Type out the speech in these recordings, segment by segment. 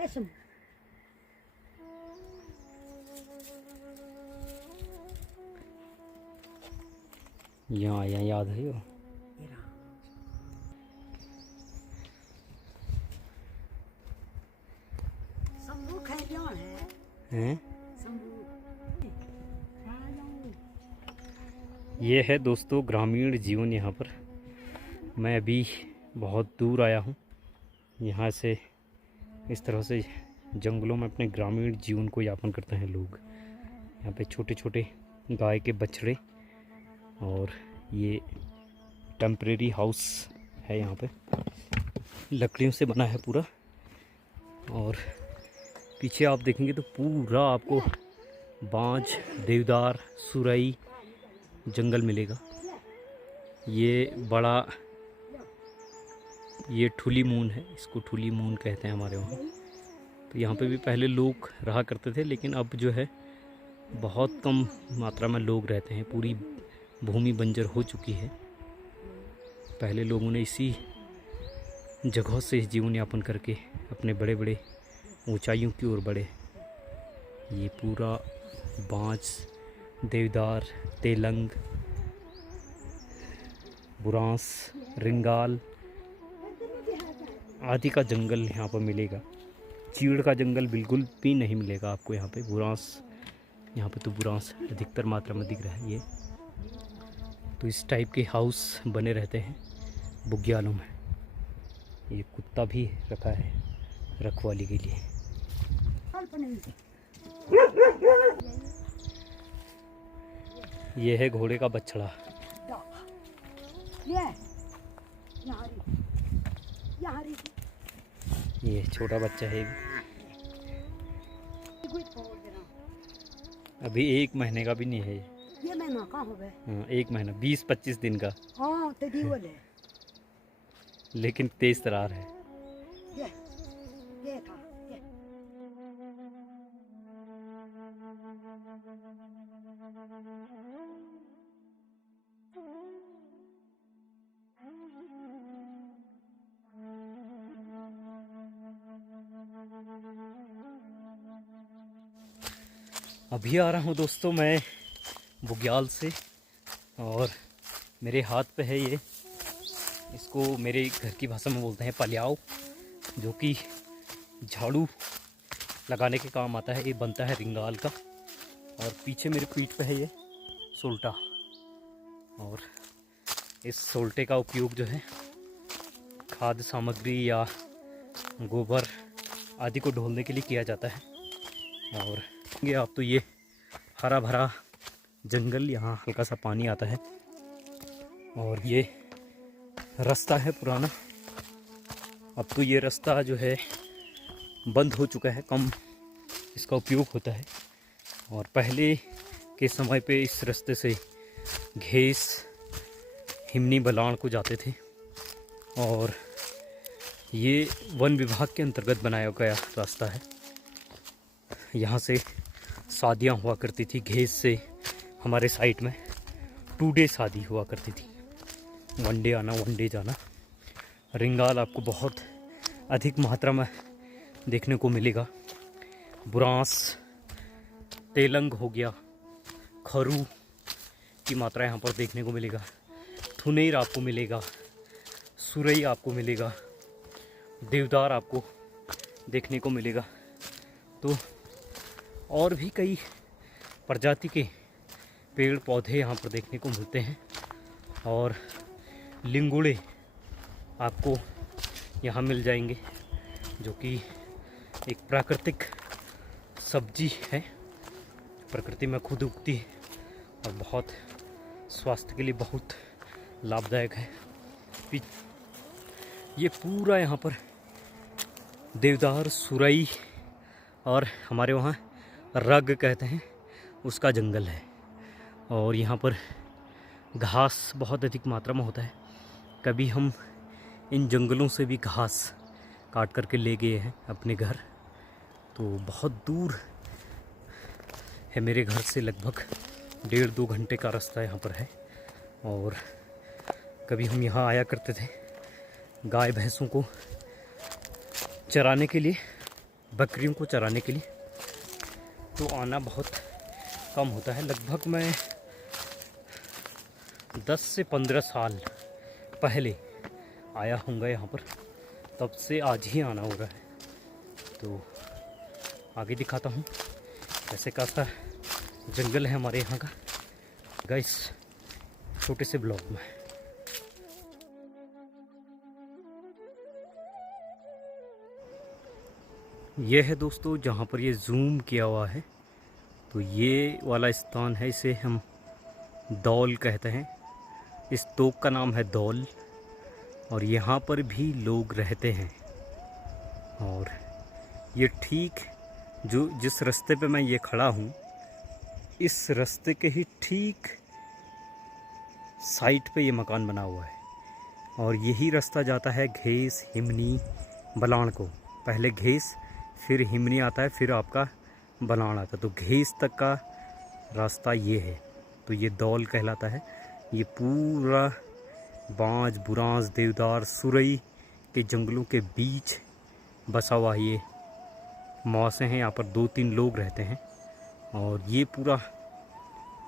रेशम। यहाँ याद है यो। हैं? ये है दोस्तों ग्रामीण जीवन यहाँ पर। मैं अभी बहुत दूर आया हूँ। यहाँ से इस तरह से जंगलों में अपने ग्रामीण जीवन को यापन करते हैं लोग। यहाँ पे छोटे छोटे गाय के बछड़े, और ये टेम्परेरी हाउस है यहाँ पे, लकड़ियों से बना है पूरा। और पीछे आप देखेंगे तो पूरा आपको बांज, देवदार, सुरई जंगल मिलेगा। ये बड़ा, ये ठुली मून है, इसको ठुली मून कहते हैं हमारे वहाँ। तो यहाँ पे भी पहले लोग रहा करते थे, लेकिन अब जो है बहुत कम मात्रा में लोग रहते हैं। पूरी भूमि बंजर हो चुकी है। पहले लोगों ने इसी जगहों से जीवन यापन करके अपने बड़े बड़े ऊंचाइयों की ओर बढ़े। ये पूरा बांस, देवदार, तेलंग, बुरांस, रिंगाल आदि का जंगल यहाँ पर मिलेगा। चीड़ का जंगल बिल्कुल भी नहीं मिलेगा आपको यहाँ पे। बुरांस, यहाँ पे तो बुरांस अधिकतर मात्रा में दिख रहा है। ये तो इस टाइप के हाउस बने रहते हैं बुग्यालों में। ये कुत्ता भी रखा है रखवाली के लिए। ये है घोड़े का बछड़ा। ये छोटा बच्चा है, अभी 1 महीने का भी नहीं है ये महीना कहाँ हो गए? हाँ, 1 महीना 20-25 दिन का। हाँ तो दीवल है, लेकिन तेज तरार है। ये था ये। अभी आ रहा हूँ दोस्तों मैं बुग्याल से, और मेरे हाथ पे है ये, इसको मेरे घर की भाषा में बोलते हैं पल्याव, जो कि झाड़ू लगाने के काम आता है। ये बनता है रिंगाल का। और पीछे मेरे पीठ पे है ये सोल्टा, और इस सोल्टे का उपयोग जो है खाद्य सामग्री या गोबर आदि को ढोलने के लिए किया जाता है। और ये आप तो ये हरा भरा जंगल, यहाँ हल्का सा पानी आता है, और ये रास्ता है पुराना। अब तो ये रास्ता जो है बंद हो चुका है, कम इसका उपयोग होता है। और पहले के समय पे इस रास्ते से घेस, हिमनी, बलाण को जाते थे। और ये वन विभाग के अंतर्गत बनाया गया रास्ता है। यहाँ से शादियाँ हुआ करती थी। घेस से हमारे साइड में 2 डे शादी हुआ करती थी, 1 डे आना 1 डे जाना। रिंगाल आपको बहुत अधिक मात्रा में देखने को मिलेगा। बुरांस, तेलंग हो गया, खरू की मात्रा यहाँ पर देखने को मिलेगा। थुनेर आपको मिलेगा, सुरई आपको मिलेगा, देवदार आपको देखने को मिलेगा। तो और भी कई प्रजाति के पेड़ पौधे यहाँ पर देखने को मिलते हैं। और लिंगुड़े आपको यहाँ मिल जाएंगे, जो कि एक प्राकृतिक सब्जी है, प्रकृति में खुद उगती है और बहुत स्वास्थ्य के लिए बहुत लाभदायक है। ये पूरा यहाँ पर देवदार, सुरई और हमारे वहाँ रग कहते हैं उसका जंगल है। और यहाँ पर घास बहुत अधिक मात्रा में होता है। कभी हम इन जंगलों से भी घास काट करके ले गए हैं अपने घर। तो बहुत दूर है मेरे घर से, लगभग 1.5-2 घंटे का रास्ता यहाँ पर है। और कभी हम यहाँ आया करते थे गाय भैंसों को चराने के लिए। बकरियों को चराने के लिए, तो आना बहुत कम होता है। लगभग मैं 10 से 15 साल पहले आया हूँगा यहाँ पर, तब से आज ही आना हो रहा है। तो आगे दिखाता हूँ कैसे कैसा जंगल है हमारे यहाँ का गाइस, छोटे से ब्लॉग में। ये है दोस्तों जहाँ पर ये जूम किया हुआ है, तो ये वाला स्थान है, इसे हम दौल कहते हैं। इस तोक का नाम है दौल, और यहाँ पर भी लोग रहते हैं। और ये ठीक जिस रास्ते पे मैं ये खड़ा हूँ, इस रास्ते के ही ठीक साइड पे ये मकान बना हुआ है। और यही रास्ता जाता है घेस, हिमनी, बलाण को। पहले घेस, फिर हिमनी आता है, फिर आपका बलाण आता है। तो घेस तक का रास्ता ये है, तो ये दौल कहलाता है। ये पूरा बांज, बुरांस, देवदार, सुरई के जंगलों के बीच बसा हुआ ये मौसे हैं। यहाँ पर 2-3 लोग रहते हैं। और ये पूरा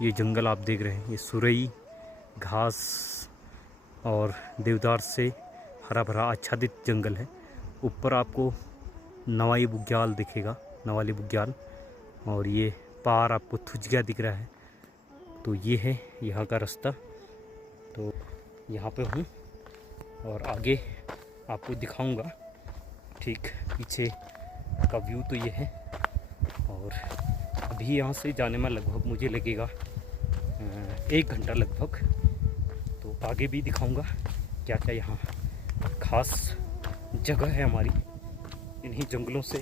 ये जंगल आप देख रहे हैं, ये सुरई, घास और देवदार से हरा भरा आच्छादित जंगल है। ऊपर आपको नवाई बुग्याल दिखेगा, नवाली बुग्याल, और ये पार आपको थुजगिया दिख रहा है। तो ये है यहाँ का रास्ता। तो यहाँ पे हूँ और आगे आपको दिखाऊंगा। ठीक पीछे का व्यू तो ये है। और अभी यहाँ से जाने में लगभग मुझे लगेगा 1 घंटा लगभग। तो आगे भी दिखाऊंगा क्या क्या यहाँ खास जगह है हमारी। इन्हीं जंगलों से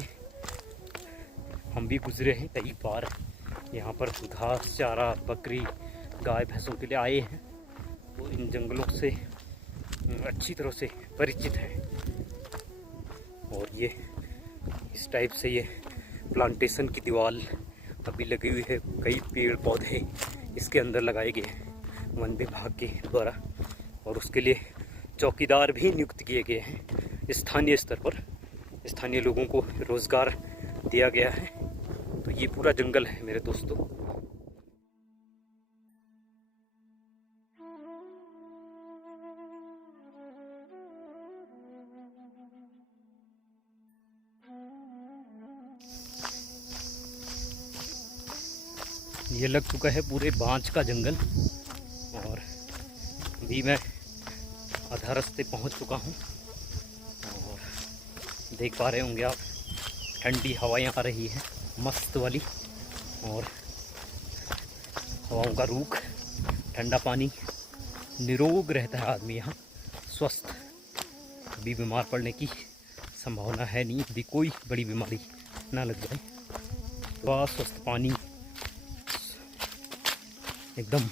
हम भी गुजरे हैं कई बार। यहाँ पर घास, चारा, बकरी, गाय, भैंसों के लिए आए हैं, तो इन जंगलों से अच्छी तरह से परिचित हैं। और ये इस टाइप से ये प्लांटेशन की दीवार अभी लगी हुई है। कई पेड़ पौधे इसके अंदर लगाए गए हैं वन विभाग के द्वारा, और उसके लिए चौकीदार भी नियुक्त किए गए हैं। स्थानीय स्तर पर स्थानीय लोगों को रोज़गार दिया गया है। तो ये पूरा जंगल है मेरे दोस्तों। ये लग चुका है पूरे बांज का जंगल, और अभी मैं आधा रास्ते पहुंच चुका हूं। और देख पा रहे होंगे आप, ठंडी हवाएं आ रही है मस्त वाली, और हवाओं का रुख, ठंडा पानी, निरोग रहता है आदमी यहाँ, स्वस्थ। अभी बीमार पड़ने की संभावना है नहीं, अभी कोई बड़ी बीमारी ना लग जाए। स्वस्थ पानी, एकदम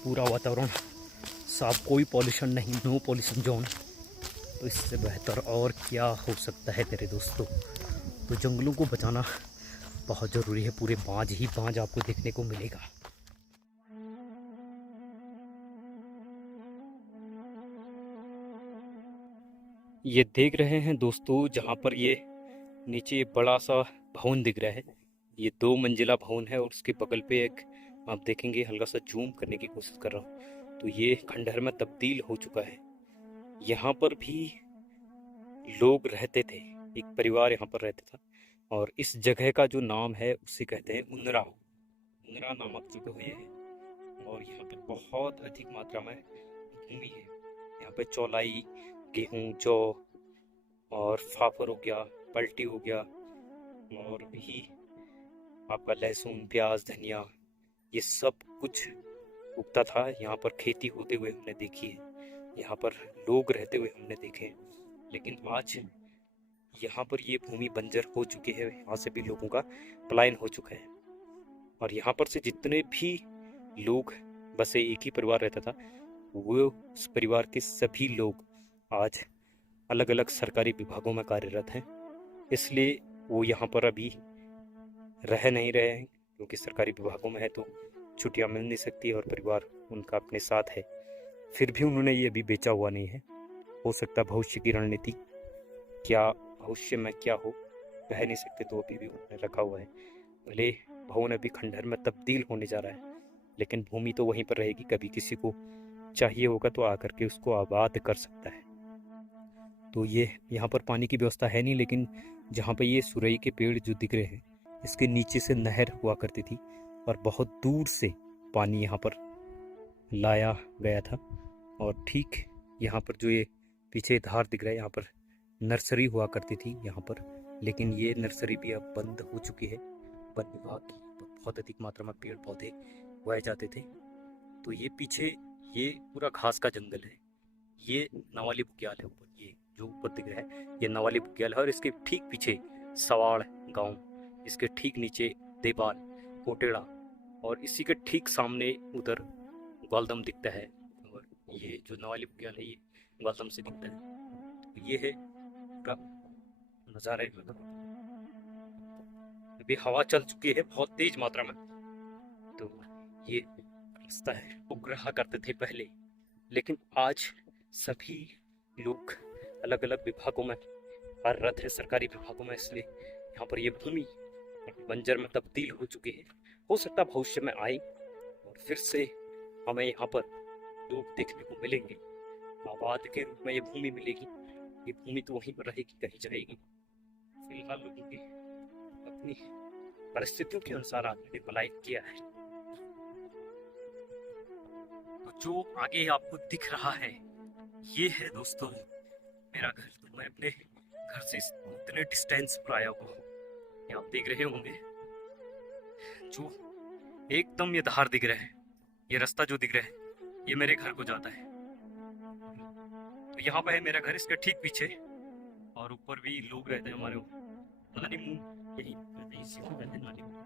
पूरा वातावरण साफ, कोई पॉल्यूशन नहीं, नो पॉल्यूशन जोन। तो इससे बेहतर और क्या हो सकता है मेरे दोस्तों। तो जंगलों को बचाना बहुत ज़रूरी है। पूरे बांज ही बांज आपको देखने को मिलेगा। ये देख रहे हैं दोस्तों, जहाँ पर ये नीचे बड़ा सा भवन दिख रहा है, ये 2 मंजिला भवन है। और उसके बगल पे एक आप देखेंगे, हल्का सा जूम करने की कोशिश कर रहा हूँ, तो ये खंडहर में तब्दील हो चुका है। यहाँ पर भी लोग रहते थे, एक परिवार यहाँ पर रहता था। और इस जगह का जो नाम है उसे कहते हैं उनरा, उनरा नामक जगह है। और यहाँ पे बहुत अधिक मात्रा में भूमि है। यहाँ पे चौलाई, गेहूँ, जौ और फाफर हो गया, पलटी हो गया, और भी आपका लहसुन, प्याज, धनिया, ये सब कुछ उगता था। यहाँ पर खेती होते हुए हमने देखी है, यहाँ पर लोग रहते हुए हमने देखे हैं। लेकिन आज यहाँ पर ये भूमि बंजर हो चुकी है, यहाँ से भी लोगों का पलायन हो चुका है। और यहाँ पर से जितने भी लोग बसे, एक ही परिवार रहता था, वो उस परिवार के सभी लोग आज अलग अलग सरकारी विभागों में कार्यरत हैं। इसलिए वो यहाँ पर अभी रह नहीं रहे हैं, क्योंकि सरकारी विभागों में है तो छुट्टियाँ मिल नहीं सकती और परिवार उनका अपने साथ है। फिर भी उन्होंने ये अभी बेचा हुआ नहीं है। हो सकता भविष्य की रणनीति क्या, भविष्य में क्या हो रह नहीं सकते, तो अभी भी उन्होंने रखा हुआ है। भले भवन अभी खंडहर में तब्दील होने जा रहा है, लेकिन भूमि तो वहीं पर रहेगी। कभी किसी को चाहिए होगा तो आकर के उसको आबाद कर सकता है। तो ये यहाँ पर पानी की व्यवस्था है नहीं, लेकिन जहाँ पर ये सुरई के पेड़ जो दिख रहे हैं, इसके नीचे से नहर हुआ करती थी और बहुत दूर से पानी यहाँ पर लाया गया था। और ठीक यहाँ पर जो ये पीछे धार दिख रहा है, यहाँ पर नर्सरी हुआ करती थी यहाँ पर, लेकिन ये नर्सरी भी अब बंद हो चुकी है। वन विभाग की बहुत अधिक मात्रा में पेड़ पौधे उगाए जाते थे। तो ये पीछे ये पूरा घास का जंगल है। ये नवाली बुग्याल है, ऊपर ये जो ऊपर दिख रहा है ये नवाली बुग्याल है। और इसके ठीक पीछे सवाड़ गांव, इसके ठीक नीचे देवाल कोटेड़ा, और इसी के ठीक सामने उधर ग्वालदम दिखता है। और ये जो नवाली बुग्याल है ये ग्वालदम से दिखता है। तो ये है पूरा नज़ारा। अभी हवा चल चुकी है बहुत तेज मात्रा में। तो ये रास्ता है, लोग रहा करते थे पहले, लेकिन आज सभी लोग अलग अलग विभागों में कार्यरत है, सरकारी विभागों में, इसलिए यहाँ पर ये भूमि बंजर में तब्दील हो चुकी है। हो सकता भविष्य में आए और फिर से हमें यहाँ पर लोग देखने को मिलेंगे, आबाद के रूप में ये भूमि मिलेगी। ये भूमि तो वहीं पर रहेगी, कहीं जाएगी। फिलहाल लोगों की अपनी परिस्थितियों के अनुसार आपने पलायन किया है। तो जो आगे आपको दिख रहा है ये है दोस्तों मेरा घर। तो मैं अपने घर से इतने डिस्टेंस पर आया हुआ हूँ, ये आप देख रहे होंगे। जो एकदम ये धार दिख रहा है, ये रास्ता जो दिख रहा है ये मेरे घर को जाता है। तो यहाँ पे है मेरा घर, इसके ठीक पीछे, और ऊपर भी लोग रहते हैं हमारे। नानी मुंह यही रहते हैं, इसी को कहते हैं नानी मुंह।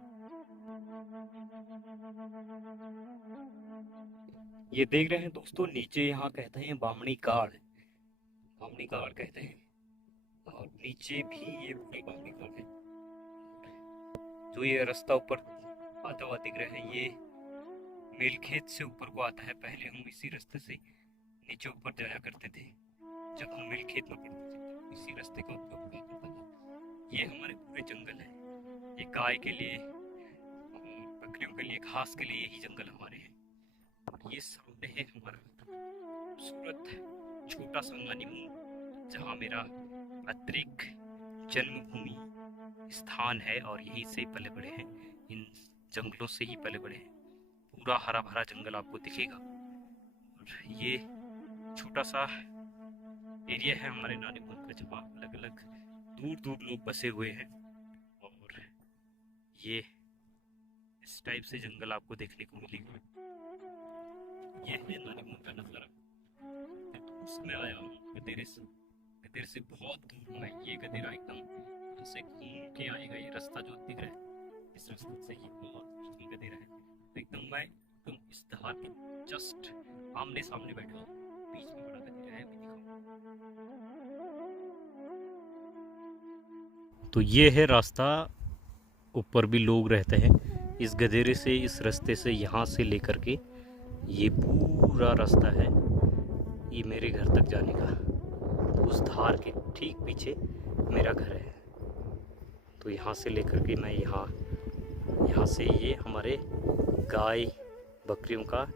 ये देख रहे हैं दोस्तों नीचे, यहाँ कहते हैं बामणी काड़, बामणी काड़ कहते हैं। और नीचे भी ये पूरी बामणी काड़ है। जो ये रास्ता ऊपर आता हुआ दिख रहा है ये मेलखेत से ऊपर को आता है। पहले हम इसी रास्ते से नीचे ऊपर जाया करते थे, जब हम मेलखेत में पड़ते थे इसी रास्ते का उपयोग किया करता था। ये हमारे पूरे जंगल है, ये गाय के लिए, बकरियों के लिए, घास के लिए यही जंगल हमारे हैं। ये सामने है हमारा खूबसूरत छोटा सा नानी मुंह, जहाँ मेरा पैतृक जन्मभूमि स्थान है, और यहीं से पले बड़े हैं, इन जंगलों से ही पले बड़े हैं। पूरा हरा भरा जंगल आपको दिखेगा। और ये छोटा सा एरिया है हमारे नानी मुंह का, जहाँ अलग अलग दूर दूर लोग बसे हुए हैं। और ये इस टाइप से जंगल आपको देखने को मिलेगा। ये है नानी मुंह का नजारा। उसमें आया हूँ गदेरे से बहुत दूर में। ये गदेरा एकदम से घूम के आएगा। ये रास्ता जो दिख रहा है इस रास्ते से ही बहुत गदेरा है। तो एकदम मैं एकदम इस धार के जस्ट आमने सामने बैठा हूँ, बीच में बड़ा गदेरा है, भी दिखाऊं। तो ये है रास्ता, ऊपर भी लोग रहते हैं। इस गदेरे से, इस रास्ते से, यहाँ से लेकर के ये पूरा रास्ता है ये मेरे घर तक जाने का। तो उस धार के ठीक पीछे मेरा घर है। तो यहाँ से लेकर के मैं यहाँ से ये हमारे गाय बकरियों का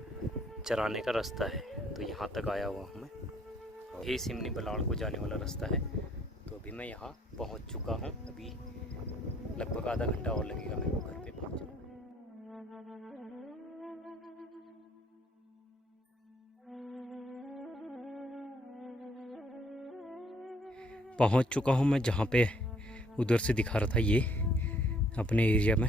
चराने का रास्ता है। तो यहाँ तक आया हुआ हूँ मैं। ये सिमनी बलाड़ को जाने वाला रास्ता है। तो अभी मैं यहाँ पहुँच चुका हूँ। अभी लगभग आधा घंटा और लगेगा मेरे को घर पे पहुँचने। पहुंच चुका हूं मैं जहां पे उधर से दिखा रहा था ये अपने एरिया में,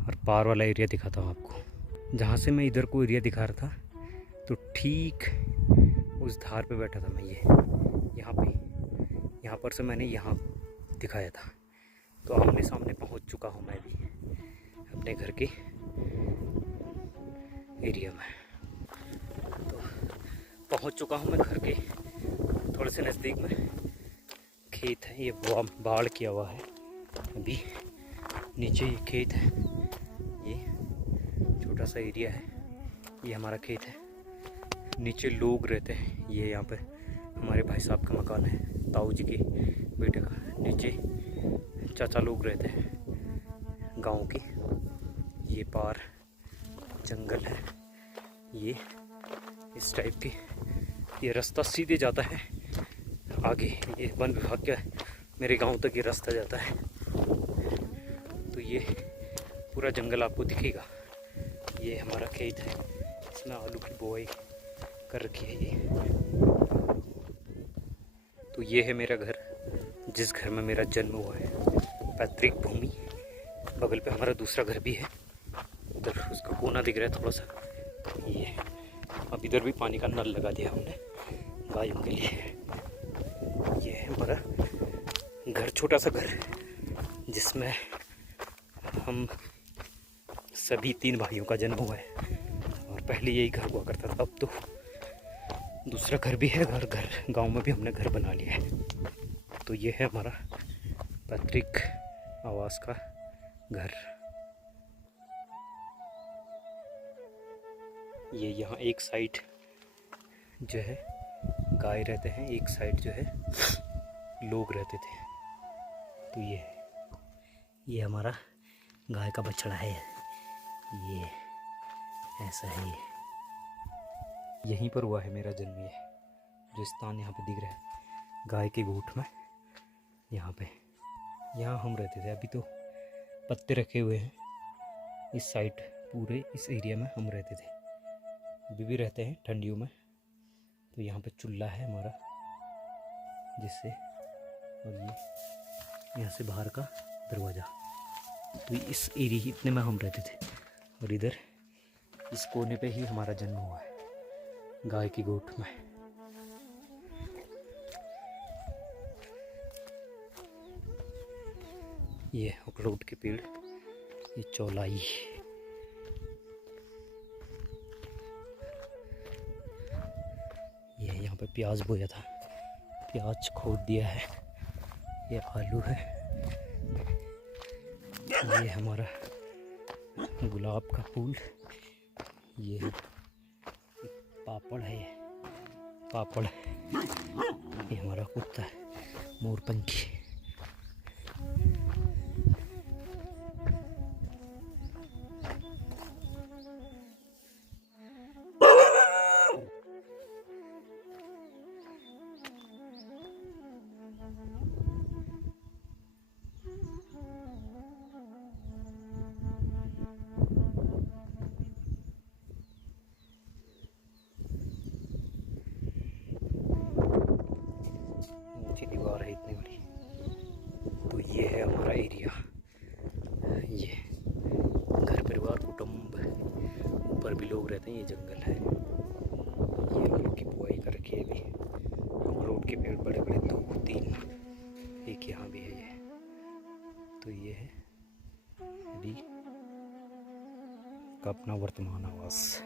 और पार वाला एरिया दिखाता हूं आपको। जहां से मैं इधर को एरिया दिखा रहा था, तो ठीक उस धार पे बैठा था मैं। ये यहाँ पर से मैंने यहाँ दिखाया था। तो आमने सामने पहुंच चुका हूं मैं भी अपने घर के एरिया में। तो पहुंच चुका हूं मैं घर के थोड़े से नज़दीक में। खेत है, ये बाढ़ किया हुआ है। अभी नीचे ये खेत है, ये छोटा सा एरिया है, ये हमारा खेत है। नीचे लोग रहते हैं। ये यहाँ पे हमारे भाई साहब का मकान है, ताऊ जी के बेटे का। नीचे चाचा लोग रहते हैं गांव की। ये पार जंगल है, ये इस टाइप की। ये रास्ता सीधे जाता है आगे, ये वन विभाग का मेरे गांव तक ये रास्ता जाता है। तो ये पूरा जंगल आपको दिखेगा। ये हमारा खेत है, इसमें आलू की बुआई कर रखी है ये। तो ये है मेरा घर, जिस घर में मेरा जन्म हुआ है, पैतृक भूमि। बगल पे हमारा दूसरा घर भी है, उधर उसका कोना दिख रहा है थोड़ा सा। ये अब इधर भी पानी का नल लगा दिया हमने गायों के लिए। ये है हमारा घर, छोटा सा घर, जिसमें हम सभी 3 भाइयों का जन्म हुआ है। और पहले यही घर हुआ करता था, अब तो दूसरा घर भी है। घर गांव में भी हमने घर बना लिया है। तो ये है हमारा पैतृक आवास का घर। ये यहाँ एक साइड जो है गाय रहते हैं, एक साइड जो है लोग रहते थे। तो ये हमारा गाय का बछड़ा है। ये ऐसा है, ये यहीं पर हुआ है मेरा जन्म। ये जो स्थान यहाँ पे दिख रहा है गाय के गोठ में, यहाँ हम रहते थे। अभी तो पत्ते रखे हुए हैं इस साइड, पूरे इस एरिया में हम रहते थे। अभी भी रहते हैं ठंडियों में। तो यहाँ पे चूल्हा है हमारा, जिससे, और ये यहाँ से बाहर का दरवाज़ा। तो इस एरिया इतने में हम रहते थे। और इधर इस कोने पे ही हमारा जन्म हुआ है, गाय की गोठ में। ये अखरोट के पेड़, ये चौलाई, ये यहाँ पे प्याज बोया था, प्याज खोद दिया है। ये आलू है, ये हमारा गुलाब का फूल, ये पापड़ है, पापड़। ये हमारा कुत्ता है, मोरपंखी। दीवार है इतनी बड़ी। तो ये है हमारा एरिया, ये घर परिवार कुटुंब, ऊपर भी लोग रहते हैं। ये जंगल है, ये हम लोग की बुआई कर रखी है अभी। अखरोट के पेड़ बड़े बड़े 2-3, एक यहाँ भी है ये। तो ये है अभी का अपना वर्तमान आवास।